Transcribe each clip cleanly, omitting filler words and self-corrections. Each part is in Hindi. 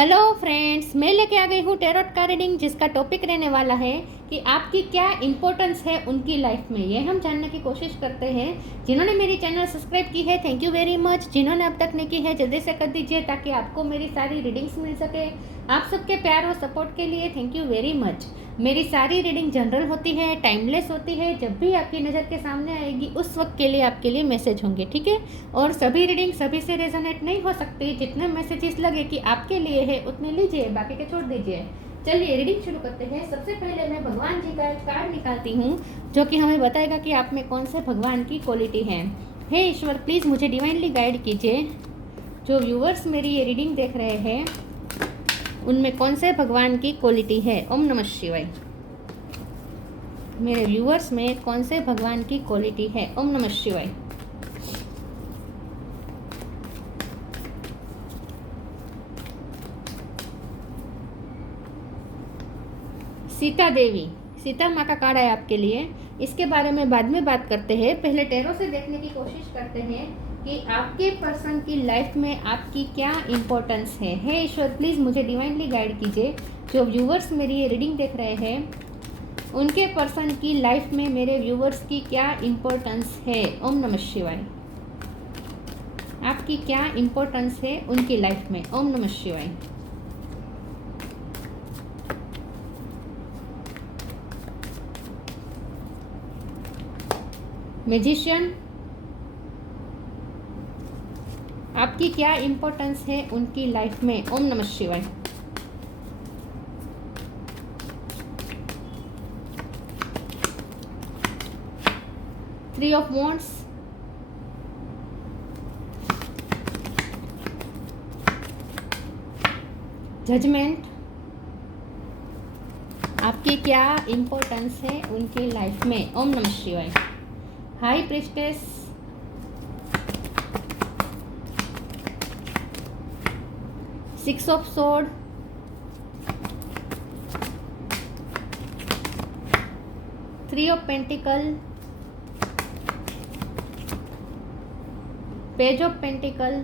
हेलो फ्रेंड्स, मैं लेके आ गई हूँ टैरोट का रीडिंग, जिसका टॉपिक रहने वाला है कि आपकी क्या इंपॉर्टेंस है उनकी लाइफ में। ये हम जानने की कोशिश करते हैं। जिन्होंने मेरी चैनल सब्सक्राइब की है, थैंक यू वेरी मच। जिन्होंने अब तक नहीं की है, जल्दी से कर दीजिए ताकि आपको मेरी सारी रीडिंग्स मिल सके। आप सबके प्यार और सपोर्ट के लिए थैंक यू वेरी मच। मेरी सारी रीडिंग जनरल होती है, टाइमलेस होती है। जब भी आपकी नज़र के सामने आएगी उस वक्त के लिए आपके लिए मैसेज होंगे, ठीक है। और सभी रीडिंग सभी से रेजोनेट नहीं हो सकती। जितने मैसेजेस लगे कि आपके लिए है उतने लीजिए, बाकी के छोड़ दीजिए। चलिए रीडिंग शुरू करते हैं। सबसे पहले मैं भगवान जी का एक कार्ड निकालती हूँ, जो कि हमें बताएगा कि आप में कौन से भगवान की क्वालिटी है। हे ईश्वर, प्लीज़ मुझे डिवाइनली गाइड कीजिए। जो व्यूअर्स मेरी ये रीडिंग देख रहे हैं उनमें कौन से भगवान की क्वालिटी है। ओम नमः शिवाय। मेरे व्यूअर्स में कौन से भगवान की क्वालिटी है। ओम नमः शिवाय। सीता देवी, सीता माँ का कार्ड है आपके लिए। इसके बारे में बाद में बात करते हैं। पहले टैरो से देखने की कोशिश करते हैं कि आपके पर्सन की लाइफ में आपकी क्या इम्पोर्टेंस है। हे ईश्वर, प्लीज़ मुझे डिवाइनली गाइड कीजिए। जो व्यूवर्स मेरी ये रीडिंग देख रहे हैं उनके पर्सन की लाइफ में मेरे व्यूवर्स की क्या इम्पोर्टेंस है। ओम नमः शिवाय। आपकी क्या इम्पोर्टेंस है उनकी लाइफ में। ओम नमः शिवाय। मैजिशियन, आपकी क्या इम्पोर्टेंस है उनकी लाइफ में। ओम नमः शिवाय। थ्री ऑफ वॉन्ड्स, जजमेंट, आपकी क्या इम्पोर्टेंस है उनकी लाइफ में। ओम नमः शिवाय। High priestess, six of sword, three of pentacle, page of pentacle,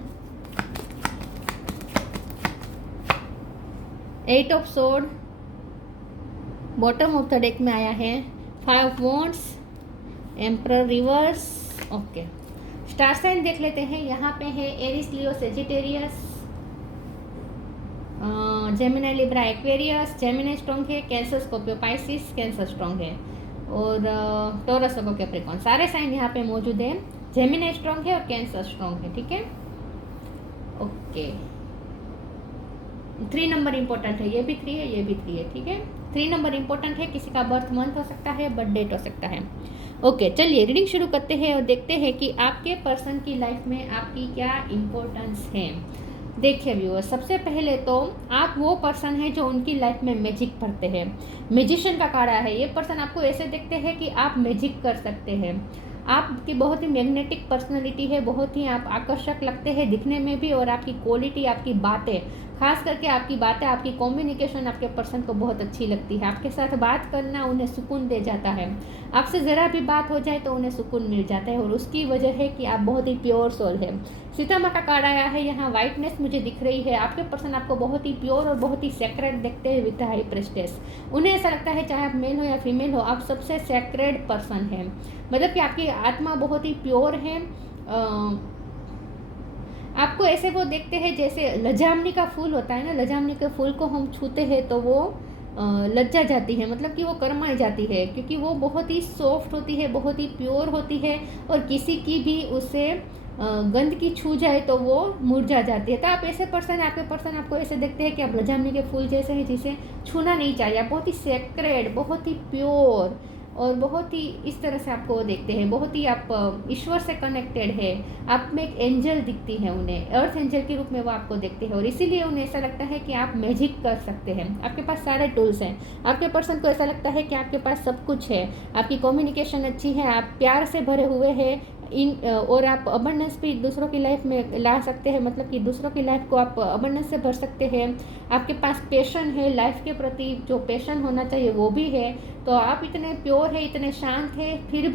eight of sword, bottom of the deck में आया है। Five of wands, emperor reverse. Okay, star sign देख लेते हैं। यहाँ पे है Aries, Leo, Sagittarius, Gemini, Libra, Aquarius. Gemini strong है, Cancer, Scorpio, Pisces, Cancer strong है, और टॉरस और कैप्रिकॉर्न, सारे साइन यहाँ पे मौजूद है। जेमिनी स्ट्रॉन्ग है और कैंसर स्ट्रॉन्ग है, ठीक है। ओके, 3 नंबर इंपॉर्टेंट है। ये भी 3 है, ये भी 3 है, ठीक है। 3 नंबर इंपॉर्टेंट है। किसी का बर्थ मंथ हो सकता है, बर्थ डेट हो सकता है। ओके, चलिए रीडिंग शुरू करते हैं और देखते हैं कि आपके पर्सन की लाइफ में आपकी क्या इम्पोर्टेंस है। देखिए व्यूअर, सबसे पहले तो आप वो पर्सन है जो उनकी लाइफ में मैजिक करते हैं। मैजिशियन का कार्ड है। ये पर्सन आपको ऐसे देखते हैं कि आप मैजिक कर सकते हैं। आपकी बहुत ही मैग्नेटिक पर्सनालिटी है, बहुत ही आप आकर्षक लगते हैं दिखने में भी, और आपकी क्वालिटी, आपकी बातें, खास करके आपकी बातें, आपकी कम्युनिकेशन आपके पर्सन को बहुत अच्छी लगती है। आपके साथ बात करना उन्हें सुकून दे जाता है। आपसे ज़रा भी बात हो जाए तो उन्हें सुकून मिल जाता है, और उसकी वजह है कि आप बहुत ही प्योर सोल है। सीता माँ का कार्ड आया है। यहाँ वाइटनेस मुझे दिख रही है। आपके पर्सन आपको बहुत ही प्योर और बहुत ही सेक्रेड देखते हैं विद हाई प्रेस्टेस। उन्हें ऐसा लगता है चाहे आप मेल हो या फीमेल हो, आप सबसे सेक्रेड पर्सन हैं। मतलब कि आपकी आत्मा बहुत ही प्योर है। आपको ऐसे वो देखते हैं जैसे लजामनी का फूल होता है ना, लजामनी के फूल को हम छूते हैं तो वो लज्जा जाती है, मतलब कि वो करमाई जाती है, क्योंकि वो बहुत ही सॉफ्ट होती है, बहुत ही प्योर होती है, और किसी की भी उसे गंद की छू जाए तो वो मुरझा जाती है। तो आप ऐसे पर्सन, आपके पर्सन आपको ऐसे देखते हैं कि आप लजामनी के फूल जैसे हैं जिसे छूना नहीं चाहिए। आप बहुत ही सेक्रेड, बहुत ही प्योर, और बहुत ही इस तरह से आपको देखते हैं। बहुत ही आप ईश्वर से कनेक्टेड है। आप में एक एंजल दिखती है उन्हें, अर्थ एंजल के रूप में वो आपको देखते हैं, और इसीलिए उन्हें ऐसा लगता है कि आप मैजिक कर सकते हैं। आपके पास सारे टूल्स हैं। आपके पर्सन को ऐसा लगता है कि आपके पास सब कुछ है। आपकी कम्युनिकेशन अच्छी है, आप प्यार से भरे हुए हैं और आप अबंडेंस भी दूसरों की लाइफ में ला सकते हैं, मतलब कि दूसरों की लाइफ को आप अबंडेंस से भर सकते हैं। आपके पास पैशन है, लाइफ के प्रति जो पैशन होना चाहिए वो भी है। तो आप इतने प्योर है, इतने शांत है, फिर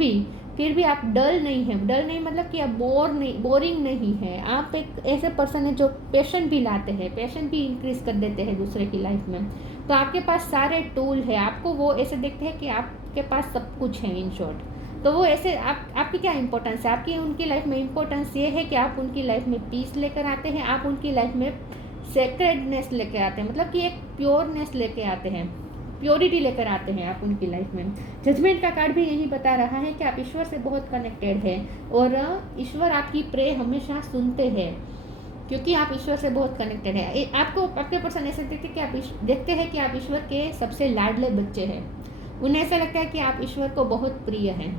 फिर भी आप डल नहीं है, डल नहीं मतलब कि आप बोरिंग नहीं है, आप एक ऐसे पर्सन है जो पैशन भी लाते हैं, पैशन भी इंक्रीज कर देते हैं दूसरे की लाइफ में। तो आपके पास सारे टूल है, आपको वो ऐसे देखते हैं कि आपके पास सब कुछ है इन शॉर्ट। तो वो ऐसे आपकी क्या इंपॉर्टेंस है, आपकी उनकी लाइफ में इंपॉर्टेंस ये है कि आप उनकी लाइफ में पीस लेकर आते हैं, आप उनकी लाइफ में सेक्रेडनेस लेके आते हैं, मतलब कि एक प्योरनेस लेके आते हैं, प्योरिटी लेकर आते हैं आप उनकी लाइफ में। जजमेंट का कार्ड भी यही बता रहा है कि आप ईश्वर से बहुत कनेक्टेड है और ईश्वर आपकी प्रे हमेशा सुनते हैं, क्योंकि आप ईश्वर से बहुत कनेक्टेड है। आपको आपके पर्सन ऐसे देखते हैं कि आप ईश्वर के सबसे लाडले बच्चे हैं, उन्हें ऐसा लगता है कि आप ईश्वर को बहुत प्रिय हैं।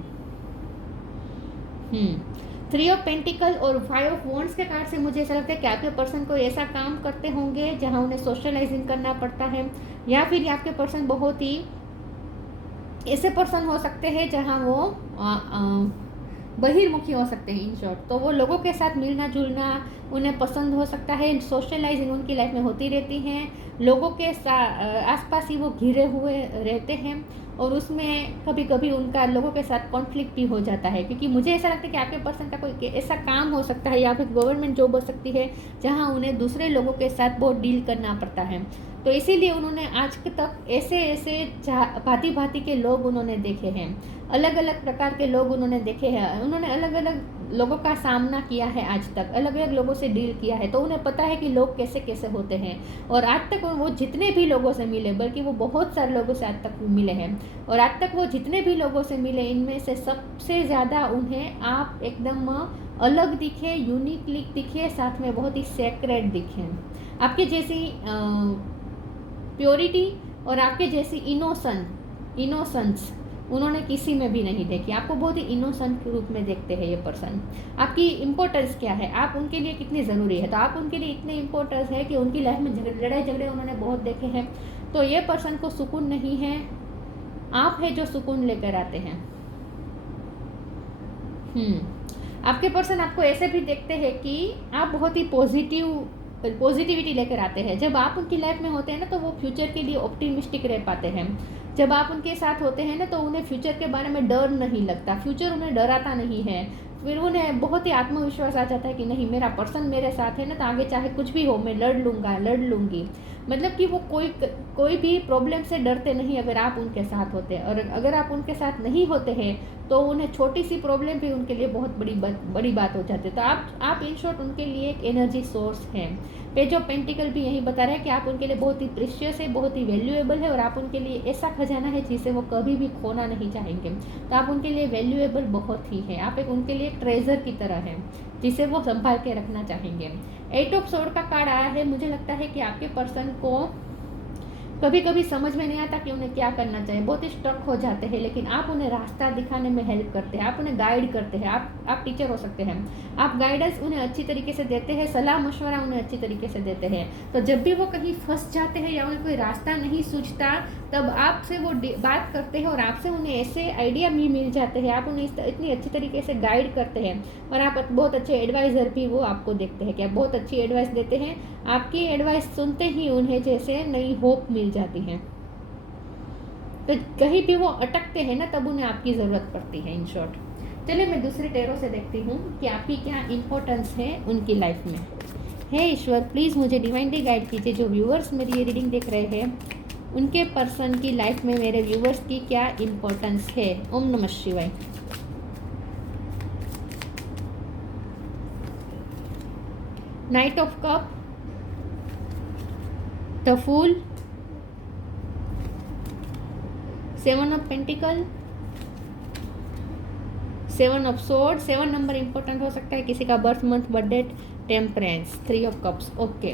3 ऑफ पेंटिकल और 5 ऑफ वॉन्ड्स के कार्ड से मुझे ऐसा लगता है कि आपके पर्सन को ऐसा काम करते होंगे जहां उन्हें सोशलाइजिंग करना पड़ता है, या फिर आपके पर्सन बहुत ही ऐसे पर्सन हो सकते हैं जहां वो बहिर्मुखी हो सकते हैं इन शॉर्ट। तो वो लोगों के साथ मिलना जुलना उन्हें पसंद हो सकता है, सोशलाइजिंग उनकी लाइफ में होती रहती हैं, लोगों के आसपास ही वो घिरे हुए रहते हैं, और उसमें कभी कभी उनका लोगों के साथ कॉन्फ्लिक्ट भी हो जाता है, क्योंकि मुझे ऐसा लगता है कि आपके पर्सन का कोई ऐसा काम हो सकता है या फिर गवर्नमेंट जॉब हो सकती है जहां उन्हें दूसरे लोगों के साथ बहुत डील करना पड़ता है। तो इसीलिए उन्होंने आज तक ऐसे भांति भांति के लोग उन्होंने देखे हैं, अलग अलग प्रकार के लोग उन्होंने देखे हैं, उन्होंने अलग अलग लोगों का सामना किया है, आज तक अलग अलग लोगों से डील किया है, तो उन्हें पता है कि लोग कैसे कैसे होते हैं। और आज तक वो जितने भी लोगों से मिले, बल्कि वो बहुत सारे लोगों से आज तक मिले हैं, और आज तक वो जितने भी लोगों से मिले इनमें से सबसे ज़्यादा उन्हें आप एकदम अलग दिखे, यूनिकली दिखे, साथ में बहुत ही सेक्रेड दिखे। आपके जैसी प्योरिटी और आपके जैसी इनोसेंस उन्होंने किसी में भी नहीं देखी। आपको बहुत ही इनोसेंट के रूप में देखते हैं ये पर्सन। आपकी इम्पोर्टेंस क्या है, आप उनके लिए कितनी ज़रूरी है, तो आप उनके लिए इतने इम्पोर्टेंस है कि उनकी लाइफ में लड़ाई झगड़े उन्होंने बहुत देखे हैं। तो ये पर्सन को सुकून नहीं है, आप है जो सुकून लेकर आते हैं। आपके पर्सन आपको ऐसे भी देखते हैं कि आप बहुत ही पॉजिटिविटी लेकर आते हैं। जब आप उनकी लाइफ में होते हैं ना तो वो फ्यूचर के लिए ऑप्टिमिस्टिक रह पाते हैं। जब आप उनके साथ होते हैं ना तो उन्हें फ्यूचर के बारे में डर नहीं लगता, फ्यूचर उन्हें डराता नहीं है। फिर उन्हें बहुत ही आत्मविश्वास आ जाता है कि नहीं, मेरा पर्सन मेरे साथ है ना, तो आगे चाहे कुछ भी हो मैं लड़ लूँगी। मतलब कि वो कोई भी प्रॉब्लम से डरते नहीं अगर आप उनके साथ होते हैं। और अगर आप उनके साथ नहीं होते हैं तो उन्हें छोटी सी प्रॉब्लम भी उनके लिए बहुत बड़ी बात हो जाती है। तो आप इन शॉर्ट उनके लिए एक एनर्जी सोर्स हैं। पेज ऑफ पेंटिकल भी यही बता रहा है कि आप उनके लिए बहुत ही प्रीशियस है, बहुत ही वैल्यूएबल है, और आप उनके लिए ऐसा खजाना है जिसे वो कभी भी खोना नहीं चाहेंगे। तो आप उनके लिए वैल्यूएबल बहुत ही है, आप एक उनके लिए ट्रेजर की तरह हैं जिसे वो संभाल के रखना चाहेंगे। 8 ऑफ सोर्ड का कार्ड आया है। मुझे लगता है कि आपके पर्सन को कभी कभी समझ में नहीं आता कि उन्हें क्या करना चाहिए, बहुत ही स्ट्रक हो जाते हैं, लेकिन आप उन्हें रास्ता दिखाने में हेल्प करते हैं, आप उन्हें गाइड करते हैं। आप टीचर हो सकते हैं, आप गाइडेंस उन्हें अच्छी तरीके से देते हैं, सलाह मशवरा उन्हें अच्छी तरीके से देते हैं। तो जब भी वो कहीं फंस जाते हैं या उन्हें कोई रास्ता नहीं सूझता, तब आपसे वो बात करते हैं और आपसे उन्हें ऐसे आइडिया भी मिल जाते हैं, आप उन्हें इतनी अच्छी तरीके से गाइड करते हैं, और आप बहुत अच्छे एडवाइज़र भी वो आपको देखते हैं कि आप बहुत अच्छी एडवाइस देते हैं। आपकी एडवाइस सुनते ही उन्हें जैसे नई होप मिल जाती है। तो कहीं भी वो अटकते हैं ना तब उन्हें आपकी ज़रूरत पड़ती है इन शॉर्ट। चलिए मैं दूसरे टेरो से देखती हूँ कि आपकी क्या इम्पोर्टेंस है उनकी लाइफ में। हे ईश्वर, प्लीज़ मुझे डिवाइनली गाइड कीजिए। जो व्यूअर्स मेरी ये रीडिंग देख रहे हैं उनके पर्सन की लाइफ में मेरे व्यूअर्स की क्या इम्पोर्टेंस है। ओम नमः शिवाय। Knight of cup, the fool, 7 of pentacle, 7 of sword. 7 number important हो सकता है किसी का birth month, birthday, temperance, 3 of cups. Okay,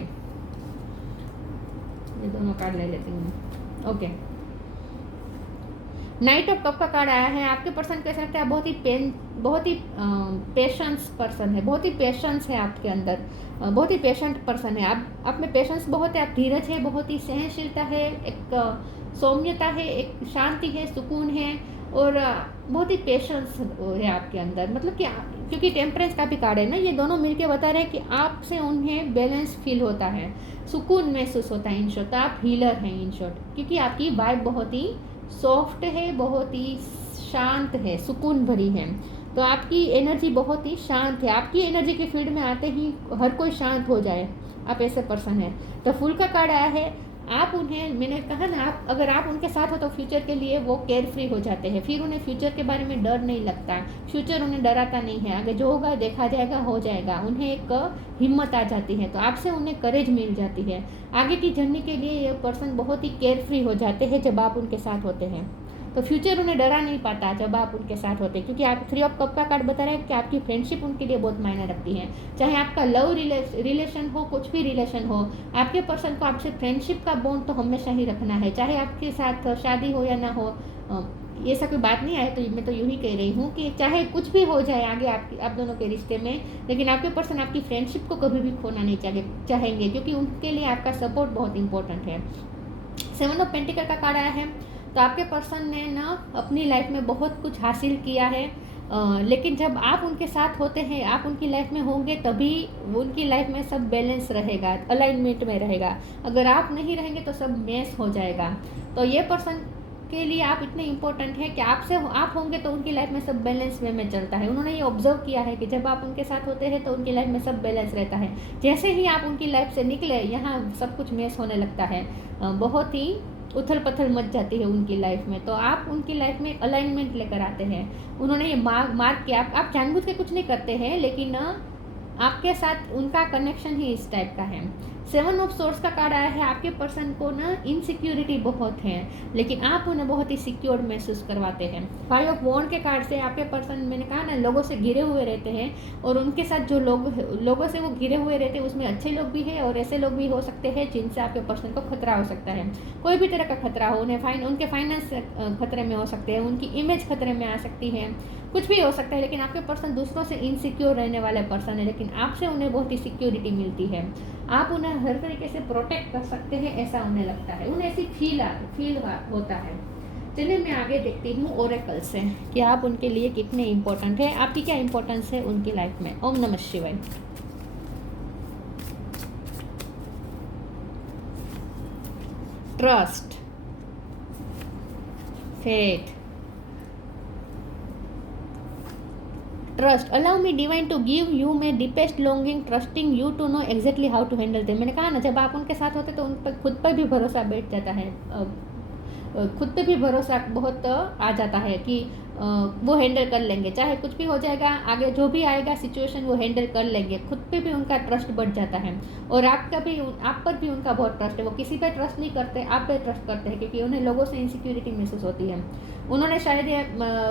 ये दोनों कार्ड ले लेती हूँ। ओके, नाइट ऑफ कप का कार्ड आया है। आपके पर्सन कैसे लगता है, बहुत ही पेशेंस पर्सन है, बहुत ही पेशेंस है आपके अंदर, बहुत ही पेशेंट पर्सन है। आप में पेशेंस बहुत है, आप धीरज है, बहुत ही सहनशीलता है, एक सौम्यता है, एक शांति है, सुकून है, और बहुत ही पेशेंस है आपके अंदर। मतलब कि क्योंकि टेम्परेंस का भी कार्ड है ना, ये दोनों मिलके बता रहे हैं कि आपसे उन्हें बैलेंस फील होता है, सुकून महसूस होता है इन शॉर्ट। आप हीलर हैं इन शॉर्ट, क्योंकि आपकी वाइब बहुत ही सॉफ्ट है, बहुत ही शांत है, सुकून भरी है। तो आपकी एनर्जी बहुत ही शांत है, आपकी एनर्जी के फील्ड में आते ही हर कोई शांत हो जाए, आप ऐसे पर्सन हैं। तो फूल का कार्ड आया है, आप उन्हें, मैंने कहा ना, आप अगर आप उनके साथ हो तो फ्यूचर के लिए वो केयर फ्री हो जाते हैं, फिर उन्हें फ्यूचर के बारे में डर नहीं लगता, फ्यूचर उन्हें डराता नहीं है, आगे जो होगा देखा जाएगा, हो जाएगा, उन्हें एक हिम्मत आ जाती है, तो आपसे उन्हें करेज मिल जाती है। आगे की जर्नी के लिए ये पर्सन बहुत ही केयर फ्री हो जाते हैं जब आप उनके साथ होते हैं, तो फ्यूचर उन्हें डरा नहीं पाता जब आप उनके साथ होते हैं, क्योंकि आप 3 ऑफ कप का कार्ड बता रहे हैं कि आपकी फ्रेंडशिप उनके लिए बहुत मायने रखती है। चाहे आपका लव रिलेशन हो, कुछ भी रिलेशन हो, आपके पर्सन को आपसे फ्रेंडशिप का बॉन्ड तो हमेशा ही रखना है, चाहे आपके साथ शादी हो या ना हो, ये सब कोई बात नहीं आए, तो मैं तो यूँ ही कह रही हूँ कि चाहे कुछ भी हो जाए आगे आप दोनों के रिश्ते में, लेकिन आपके पर्सन आपकी फ्रेंडशिप को कभी भी खोना नहीं चाहेंगे, क्योंकि उनके लिए आपका सपोर्ट बहुत इंपॉर्टेंट है। 7 ऑफ पेंटिकल का कार्ड आया है, तो आपके पर्सन ने ना अपनी लाइफ में बहुत कुछ हासिल किया है, लेकिन जब आप उनके साथ होते हैं, आप उनकी लाइफ में होंगे, तभी उनकी लाइफ में सब बैलेंस रहेगा, अलाइनमेंट में रहेगा। अगर आप नहीं रहेंगे तो सब मैस हो जाएगा। तो ये पर्सन के लिए आप इतने इम्पोर्टेंट हैं कि आप होंगे तो उनकी लाइफ में सब बैलेंस वे में चलता है। उन्होंने ये ऑब्जर्व किया है कि जब आप उनके साथ होते हैं तो उनकी लाइफ में सब बैलेंस रहता है, जैसे ही आप उनकी लाइफ से निकले यहाँ सब कुछ मैस होने लगता है, बहुत ही उथल पथल मच जाती है उनकी लाइफ में। तो आप उनकी लाइफ में अलाइनमेंट लेकर आते हैं। उन्होंने ये मार्क किया, आप जानबूझ के कुछ नहीं करते हैं, लेकिन आपके साथ उनका कनेक्शन ही इस टाइप का है। 7 ऑफ सोर्स का कार्ड आया है, आपके पर्सन को ना इनसिक्योरिटी बहुत है, लेकिन आप उन्हें बहुत ही सिक्योर महसूस करवाते हैं। 5 ऑफ वॉन्ड के कार्ड से आपके पर्सन, मैंने कहा ना, लोगों से घिरे हुए रहते हैं, और उनके साथ जो लोगों से वो घिरे हुए रहते हैं उसमें अच्छे लोग भी हैं और ऐसे लोग भी हो सकते हैं जिनसे आपके पर्सन को खतरा हो सकता है। कोई भी तरह का खतरा हो, उनके फाइनेंस खतरे में हो सकते हैं, उनकी इमेज खतरे में आ सकती है, कुछ भी हो सकता है, लेकिन आपके पर्सन दूसरों से इनसिक्योर रहने वाले पर्सन है, लेकिन आपसे उन्हें बहुत ही सिक्योरिटी मिलती है, आप उन्हें हर तरीके से प्रोटेक्ट कर सकते हैं, ऐसा उन्हें लगता है, उन्हें ऐसी फील होता है। चलिए मैं आगे देखती हूँ ओरेकल से कि आप उनके लिए कितने इम्पोर्टेंट है, आपकी क्या इम्पोर्टेंस है उनकी लाइफ में। ओम नमः शिवाय। Trust, faith, trust, allow me divine to give you my deepest longing, trusting you to know exactly how to handle them. मैंने कहा ना, जब आप उनके साथ होते तो उन पर खुद पर भी भरोसा बैठ जाता है, खुद पे भी भरोसा बहुत आ जाता है कि वो हैंडल कर लेंगे, चाहे कुछ भी हो जाएगा, आगे जो भी आएगा सिचुएशन वो हैंडल कर लेंगे, खुद पे भी उनका ट्रस्ट बढ़ जाता है, और आप पर भी उनका बहुत ट्रस्ट है। वो किसी पे ट्रस्ट नहीं करते, आप पे ट्रस्ट करते हैं, क्योंकि उन्हें लोगों से इनसिक्योरिटी महसूस होती है। उन्होंने शायद ये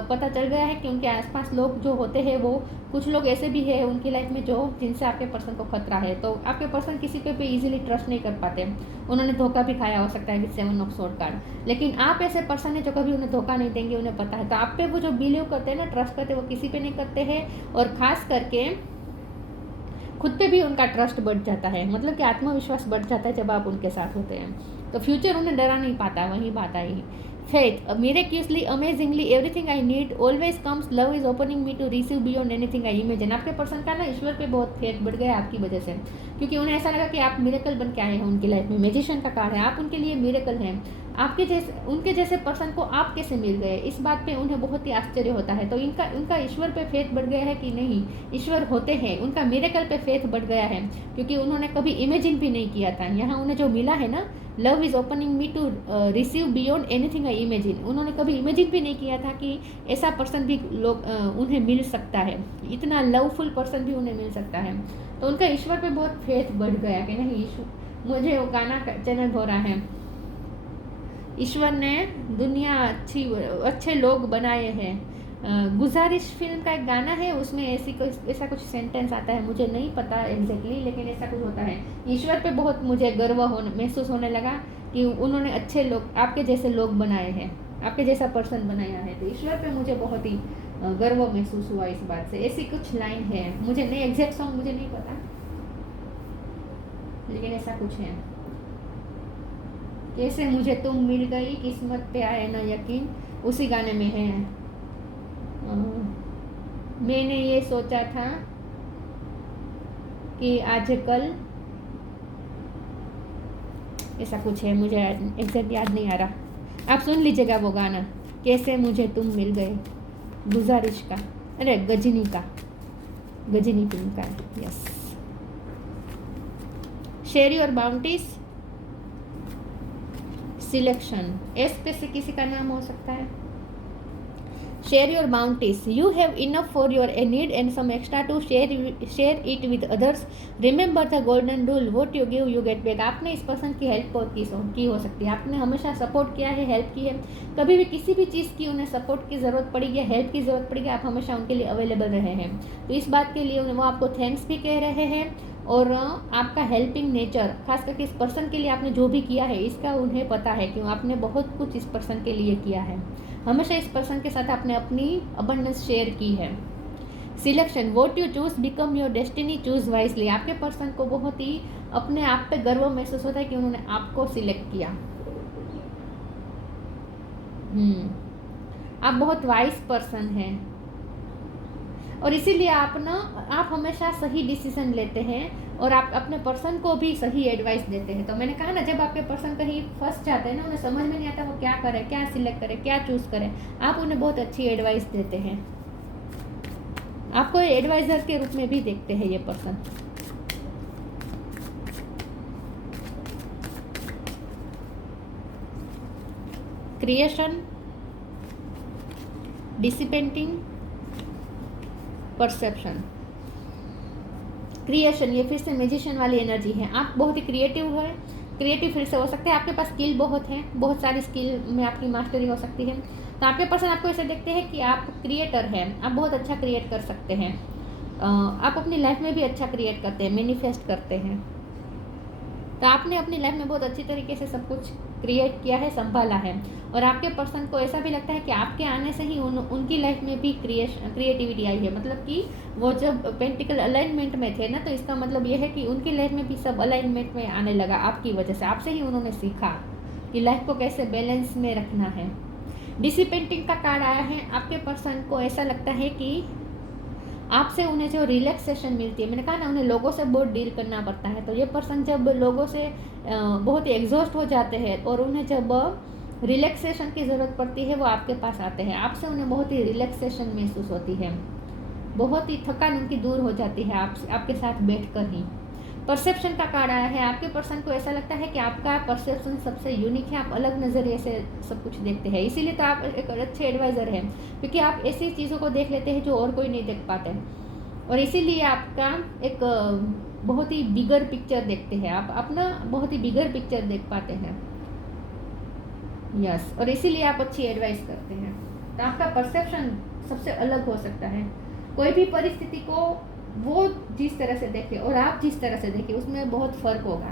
पता चल गया है कि उनके आसपास लोग जो होते हैं, वो कुछ लोग ऐसे भी है उनकी लाइफ में जिनसे आपके पर्सन को खतरा है, तो आपके पर्सन किसी पे भी इजीली ट्रस्ट नहीं कर पाते, उन्होंने धोखा भी खाया हो सकता है विद 7 ऑफ सोर्ड कार्ड, लेकिन आप ऐसे पर्सन है जो कभी उन्हें धोखा नहीं देंगे, उन्हें पता है। तो आप पे वो जो बिलीव करते हैं ना, ट्रस्ट करते हैं, वो किसी पे नहीं करते हैं, और खास करके खुद पे भी उनका ट्रस्ट बढ़ जाता है, मतलब कि आत्मविश्वास बढ़ जाता है जब आप उनके साथ होते हैं, तो फ्यूचर उन्हें डरा नहीं पाता, वही बात आई। Faith, miraculously, amazingly, everything I need always comes. Love is opening me to receive beyond anything I imagine. आपके पर्सन का ना ईश्वर पे बहुत फेथ बढ़ गया आपकी वजह से, क्योंकि उन्हें ऐसा लगा कि आप मिरेकल बन के आए हैं उनकी लाइफ में। मैजिशियन का कार्ड है, आप उनके लिए मिरेकल हैं। उनके जैसे पर्सन को आप कैसे मिल गए, इस बात पे उन्हें बहुत ही आश्चर्य होता है। तो उनका ईश्वर पे फेथ बढ़ गया है कि नहीं, ईश्वर होते हैं, उनका मिरेकल पे फेथ बढ़ गया है, क्योंकि उन्होंने कभी इमेजिन भी नहीं किया था। यहाँ उन्हें जो मिला है ना, love is opening me to receive beyond anything I imagine, उन्होंने कभी इमेजिन भी नहीं किया था कि ऐसा पर्सन भी उन्हें मिल सकता है, इतना लवफुल पर्सन भी उन्हें मिल सकता है। तो उनका ईश्वर पे बहुत फेथ बढ़ गया कि नहीं, मुझे वो गाना चैनल हो रहा है, ईश्वर ने दुनिया अच्छे लोग बनाए हैं। गुजारिश फिल्म का एक गाना है, उसमें ऐसा कुछ सेंटेंस आता है, मुझे नहीं पता एग्जैक्टली, लेकिन ऐसा कुछ होता है। ईश्वर पे बहुत मुझे गर्व महसूस होने लगा कि उन्होंने अच्छे लोग, आपके जैसे लोग बनाए हैं, आपके जैसा पर्सन बनाया है, तो ईश्वर पे मुझे बहुत ही गर्व महसूस हुआ इस बात से। ऐसी कुछ लाइन है, मुझे नहीं एग्जैक्ट सॉन्ग मुझे नहीं पता, लेकिन ऐसा कुछ है। कैसे मुझे तुम मिल गई, किस्मत पे आए ना यकीन, उसी गाने में है। मैंने ये सोचा था कि आज कल, ऐसा कुछ है, मुझे एग्जैक्ट याद नहीं आ रहा, आप सुन लीजिएगा वो गाना, कैसे मुझे तुम मिल गए, गुजारिश का। अरे गजनी का, गजनी फिल्म का है। Yes. Share your boundaries, selection, S पे से किसी का नाम हो सकता है। Share your boundaries, you have enough for your a need and some extra to share it with others. Remember the golden rule, what you give you get back. आपने इस पर्सन की हेल्प की हो सकती है, आपने हमेशा सपोर्ट किया है, हेल्प की है, कभी भी किसी भी चीज़ की उन्हें सपोर्ट की ज़रूरत पड़ी या हेल्प की ज़रूरत पड़ी, आप हमेशा उनके लिए अवेलेबल रहे हैं। तो इस बात के लिए वो आपको थैंक्स भी कह रहे हैं, और आपका हेल्पिंग नेचर, खास करके इस पर्सन के लिए आपने जो भी किया है इसका उन्हें पता है, क्यों आपने बहुत कुछ इस पर्सन के लिए किया है। हमेशा इस पर्सन के साथ आपने अपनी अबंडेंस शेयर की है। Selection, what you choose become your destiny, choose wisely. आपके पर्सन को बहुत ही अपने आप पे गर्व महसूस होता है कि उन्होंने आपको सिलेक्ट किया। आप बहुत वाइज पर्सन हैं, और इसीलिए आप हमेशा सही डिसीजन लेते हैं, और आप अपने पर्सन को भी सही एडवाइस देते हैं। तो मैंने कहा ना, जब आपके पर्सन कहीं फंस जाते हैं ना, उन्हें समझ में नहीं आता वो क्या करे, क्या सिलेक्ट करे, क्या चूज़ करे, आप उन्हें बहुत अच्छी एडवाइस देते हैं। आपको एडवाइज़र के रूप में भी देखते हैं ये person. Creation, disappointing, perception. Creation, ये फिर से मैजिशियन वाली एनर्जी है। आप बहुत ही क्रिएटिव है, क्रिएटिव फिर से हो सकते हैं, आपके पास स्किल बहुत है, बहुत सारी स्किल में आपकी मास्टरी हो सकती है। तो आपके पर्सन आपको ऐसे देखते हैं कि आप क्रिएटर हैं, आप बहुत अच्छा क्रिएट कर सकते हैं, आप अपनी लाइफ में भी अच्छा क्रिएट करते हैं, मैनिफेस्ट करते हैं। तो आपने अपनी लाइफ में बहुत अच्छी तरीके से सब कुछ क्रिएट किया है, संभाला है, और आपके पर्सन को ऐसा भी लगता है कि आपके आने से ही उनकी लाइफ में भी क्रिएटिविटी आई है। मतलब कि वो जब पेंटिकल अलाइनमेंट में थे ना, तो इसका मतलब ये है कि उनकी लाइफ में भी सब अलाइनमेंट में आने लगा आपकी वजह से। आपसे ही उन्होंने सीखा कि लाइफ को कैसे बैलेंस में रखना है। डिसिपेंटिंग का कार्ड आया है। आपके पर्सन को ऐसा लगता है कि आपसे उन्हें जो रिलैक्सेशन मिलती है, मैंने कहा ना उन्हें लोगों से बहुत डील करना पड़ता है, तो ये पर्सन जब लोगों से बहुत ही एग्जॉस्ट हो जाते हैं और उन्हें जब रिलैक्सेशन की ज़रूरत पड़ती है, वो आपके पास आते हैं। आपसे उन्हें बहुत ही रिलैक्सेशन महसूस होती है, बहुत ही थकान उनकी दूर हो जाती है आपके साथ बैठकर ही। परसेप्शन का कार्ड आया है। आपके पर्सन को ऐसा लगता है कि आपका परसेप्शन सबसे यूनिक है, आप अलग नज़रिए से सब कुछ देखते हैं, इसीलिए तो आप एक अच्छे एडवाइज़र हैं, क्योंकि आप ऐसी चीज़ों को देख लेते हैं जो और कोई नहीं देख पाते, और इसीलिए आपका एक बहुत ही बिगर पिक्चर देखते हैं, आप अपना बहुत ही बिगर पिक्चर देख पाते हैं। यस, और इसीलिए आप अच्छी एडवाइस करते हैं। तो आपका परसेप्शन सबसे अलग हो सकता है। कोई भी परिस्थिति को वो जिस तरह से देखे और आप जिस तरह से देखें, उसमें बहुत फ़र्क होगा।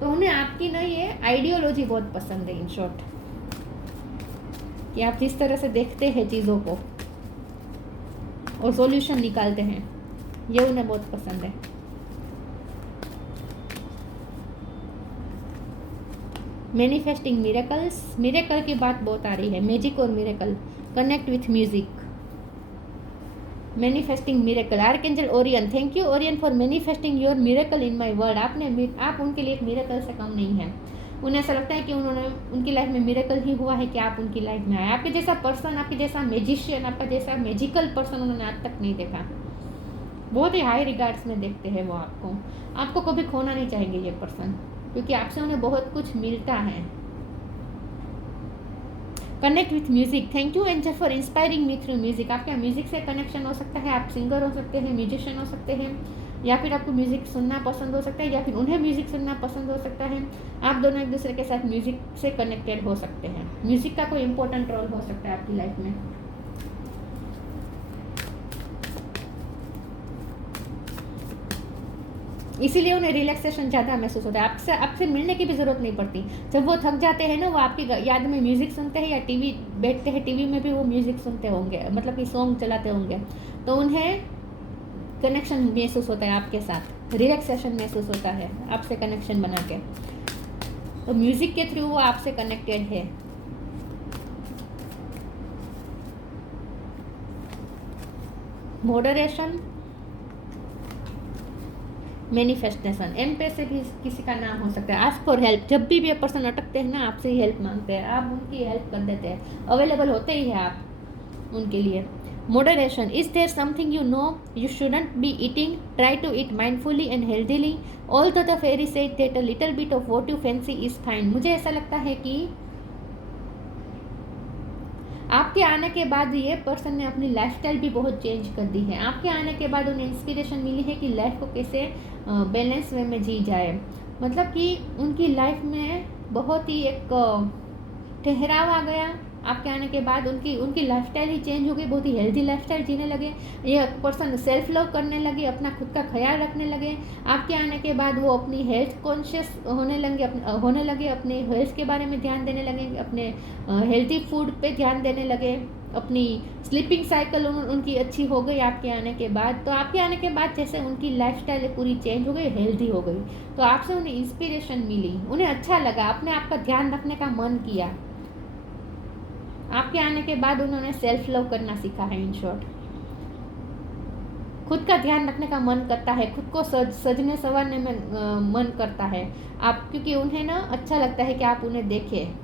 तो उन्हें आपकी ना ये आइडियोलॉजी बहुत पसंद है, इन शॉर्ट, कि आप जिस तरह से देखते हैं चीज़ों को और सॉल्यूशन निकालते हैं, ये उन्हें बहुत पसंद है। मैनिफेस्टिंग मिरेकल्स, मिरेकल की बात बहुत आ रही है, मैजिक और miracle, connect with music. Manifesting miracle, archangel Orion, thank you Orion for manifesting your miracle in my world. आप उनके लिए एक मिरेकल से कम नहीं है। उन्हें ऐसा लगता है कि उनकी लाइफ में मिरेकल ही हुआ है कि आप उनकी लाइफ में आए। आपके जैसा पर्सन, आपके जैसा मैजिशियन, आपका जैसा मैजिकल पर्सन उन्होंने आज तक नहीं देखा। बहुत ही हाई रिगार्ड्स में देखते हैं वो आपको कभी खोना नहीं चाहेंगे ये पर्सन, क्योंकि आपसे उन्हें बहुत कुछ मिलता है। Connect with music, thank you angel for inspiring me through music. आपका म्यूजिक से कनेक्शन हो सकता है, आप सिंगर हो सकते हैं, म्यूजिशियन हो सकते हैं, या फिर आपको म्यूजिक सुनना पसंद हो सकता है, या फिर उन्हें म्यूजिक सुनना पसंद हो सकता है। आप दोनों एक दूसरे के साथ म्यूजिक से कनेक्टेड हो सकते हैं। म्यूजिक का कोई इंपॉर्टेंट रोल हो सकता है आपकी लाइफ में। इसीलिए उन्हें रिलैक्सेशन ज़्यादा महसूस होता है, आपसे मिलने की भी ज़रूरत नहीं पड़ती। जब वो थक जाते हैं ना, वो आपकी याद में म्यूज़िक सुनते हैं, या टीवी बैठते हैं, टीवी में भी वो म्यूज़िक सुनते होंगे, मतलब कि सॉन्ग चलाते होंगे, तो उन्हें कनेक्शन महसूस होता है आपके साथ, रिलैक्सेशन महसूस होता है आपसे कनेक्शन बना के। तो म्यूज़िक के थ्रू वो आपसे कनेक्टेड है। मॉडरेशन, मैनिफेस्टेशन, एम पे से भी किसी का नाम हो सकता है। आस्क फॉर हेल्प, जब भी ये पर्सन अटकते हैं ना, आपसे ही हेल्प मांगते हैं, आप उनकी हेल्प कर देते हैं, अवेलेबल होते ही हैं आप। उनके लिए। Moderation. Is there something you know you shouldn't be eating? Try to eat mindfully and healthily. Although the fairy said that a little bit of what you fancy is fine. मुझे ऐसा लगता है कि आपके आने के बाद ये पर्सन ने अपनी लाइफस्टाइल भी बहुत चेंज कर दी है। आपके आने के बाद उन्हें इंस्पिरेशन मिली है कि लाइफ को कैसे बैलेंस वे में जी जाए। मतलब कि उनकी लाइफ में बहुत ही एक ठहराव आ गया। आपके आने के बाद उनकी लाइफस्टाइल ही चेंज हो गई, बहुत ही हेल्दी लाइफस्टाइल जीने लगे। ये पर्सन सेल्फ लव करने लगे, अपना खुद का ख्याल रखने लगे। आपके आने के बाद वो अपनी हेल्थ कॉन्शियस होने लगे, अपने हेल्थ के बारे में ध्यान देने लगे, अपने हेल्दी फूड पे ध्यान देने लगे। अपनी स्लीपिंग साइकिल उनकी अच्छी हो गई आपके आने के बाद। तो आपके आने के बाद जैसे उनकी लाइफस्टाइल पूरी चेंज हो गई, हेल्दी हो गई। तो आपसे उन्हें इंस्पिरेशन मिली, उन्हें अच्छा लगा, अपने आप का ध्यान रखने का मन किया। आपके आने के बाद उन्होंने सेल्फ लव करना सीखा है। इन शॉर्ट, खुद का ध्यान रखने का मन करता है, खुद को सजने संवारने में मन करता है आप, क्योंकि उन्हें ना अच्छा लगता है कि आप उन्हें देखें।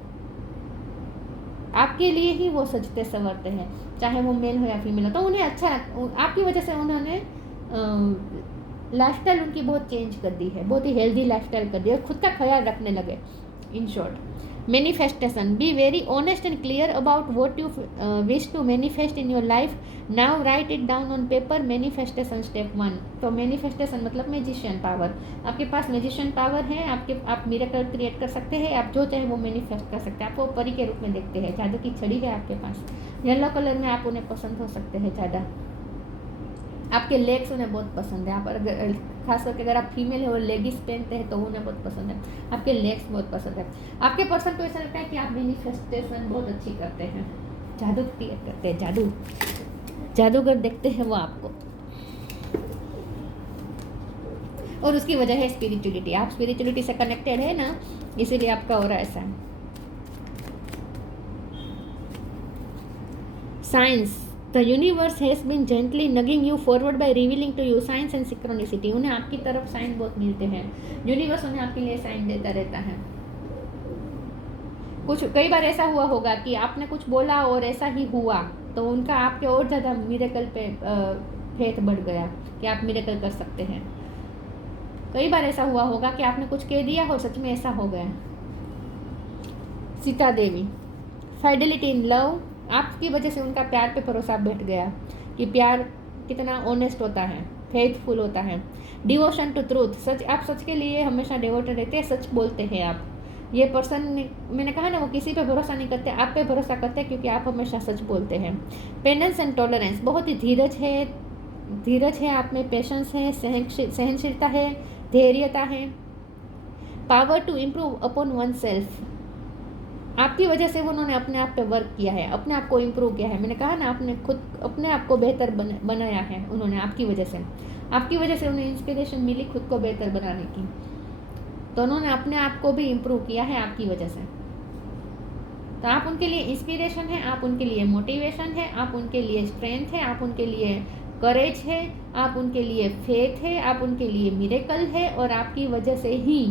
आपके लिए ही वो सजते संवरते हैं, चाहे वो मेल हो या फीमेल हो। तो उन्हें अच्छा आपकी वजह से उन्होंने लाइफस्टाइल उनकी बहुत चेंज कर दी है, बहुत ही हेल्दी लाइफस्टाइल कर दी है, खुद का ख्याल रखने लगे। In short, manifestation. Be very honest and clear about what you wish to manifest in your life. Now write it down on paper. Manifestation step 1. तो manifestation मतलब मैजिशियन पावर। आपके पास मैजिशियन पावर है, आप मिरेकल क्रिएट कर सकते हैं। आप जो चाहे वो मैनिफेस्ट कर सकते हैं। आप वो परी के रूप में देखते हैं, जादू की छड़ी है आपके पास। येलो कलर में आप उन्हें पसंद हो सकते हैं ज़्यादा। आपके लेग्स उन्हें बहुत पसंद है। आप अगर खास करके अगर आप फीमेल है और लेगिस पहनते हैं तो उन्हें बहुत पसंद है। आपके लेग्स बहुत पसंद है। आपके पर्सन को ऐसा लगता है कि आप मैनिफेस्टेशन बहुत अच्छी करते हैं, जादू क्रिएट करते हैं, जादूगर देखते हैं वो आपको। और उसकी वजह है स्पिरिचुअलिटी। आप स्पिरिचुअलिटी से कनेक्टेड है ना, इसीलिए आपका हो रहा है ऐसा। Science, The universe has been gently nudging you forward by revealing to you signs and synchronicity. उन्हें आपकी तरफ साइन बहुत मिलते हैं। यूनिवर्स उन्हें आपके लिए साइन देता रहता है। कई बार ऐसा हुआ होगा कि आपने कुछ बोला और ऐसा ही हुआ, तो उनका आपके और ज़्यादा मिरेकल पे फेथ बढ़ गया कि आप मिरेकल कर सकते हैं। कई बार ऐसा हुआ होगा कि आपने कुछ कह दिया और सच में ऐसा हो गया। Sita Devi, fidelity in love. आपकी वजह से उनका प्यार पे भरोसा बैठ गया कि प्यार कितना ऑनेस्ट होता है, फेथफुल होता है। डिवोशन टू ट्रूथ, सच, आप सच के लिए हमेशा डिवोटेड रहते हैं, सच बोलते हैं आप। ये पर्सन, मैंने कहा ना, वो किसी पे भरोसा नहीं करते, आप पे भरोसा करते हैं क्योंकि आप हमेशा सच बोलते हैं। पेंडेंस एंड टॉलरेंस, बहुत ही धीरज है आप में, पेशेंस है, सहनशीलता है, धैर्यता है। Power to improve upon oneself, आपकी वजह से उन्होंने अपने आप पे वर्क किया है, अपने आप को इम्प्रूव किया है। मैंने कहा ना, आपने खुद अपने आप को बेहतर बनाया है उन्होंने आपकी वजह से उन्हें इंस्पिरेशन मिली खुद को बेहतर बनाने की। तो उन्होंने अपने आप को भी इम्प्रूव किया है आपकी वजह से। तो आप उनके लिए इंस्पिरेशन है, आप उनके लिए मोटिवेशन है, आप उनके लिए स्ट्रेंथ है, आप उनके लिए करेज है, आप उनके लिए फेथ है, आप उनके लिए मिरेकल है। और आपकी वजह से ही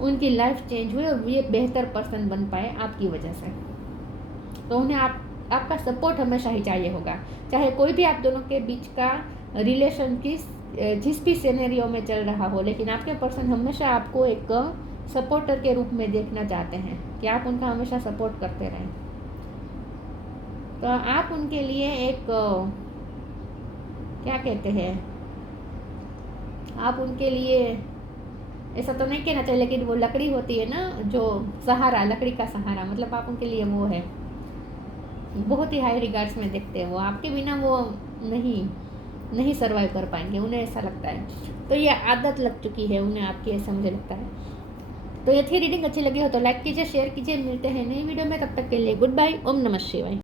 उनकी लाइफ चेंज हुई और ये बेहतर पर्सन बन पाए आपकी वजह से। तो उन्हें आपका सपोर्ट हमेशा ही चाहिए होगा, चाहे कोई भी आप दोनों के बीच का रिलेशन जिस भी सिनेरियो में चल रहा हो, लेकिन आपके पर्सन हमेशा आपको एक सपोर्टर के रूप में देखना चाहते हैं कि आप उनका हमेशा सपोर्ट करते रहें। तो आप उनके लिए एक क्या कहते हैं, आप उनके लिए ऐसा तो नहीं कहना चाहिए, लेकिन वो लकड़ी होती है ना, जो सहारा, लकड़ी का सहारा, मतलब आप उनके लिए वो है। बहुत ही हाई रिगार्ड्स में देखते हैं वो, आपके बिना वो नहीं सर्वाइव कर पाएंगे, उन्हें ऐसा लगता है। तो ये आदत लग चुकी है उन्हें आपकी, ऐसा मुझे लगता है। तो ये थी रीडिंग अच्छी लगी हो तो लाइक कीजिए, शेयर कीजिए। मिलते हैं नई वीडियो में, तब तक के लिए गुड बाय। ओम नमः शिवाय।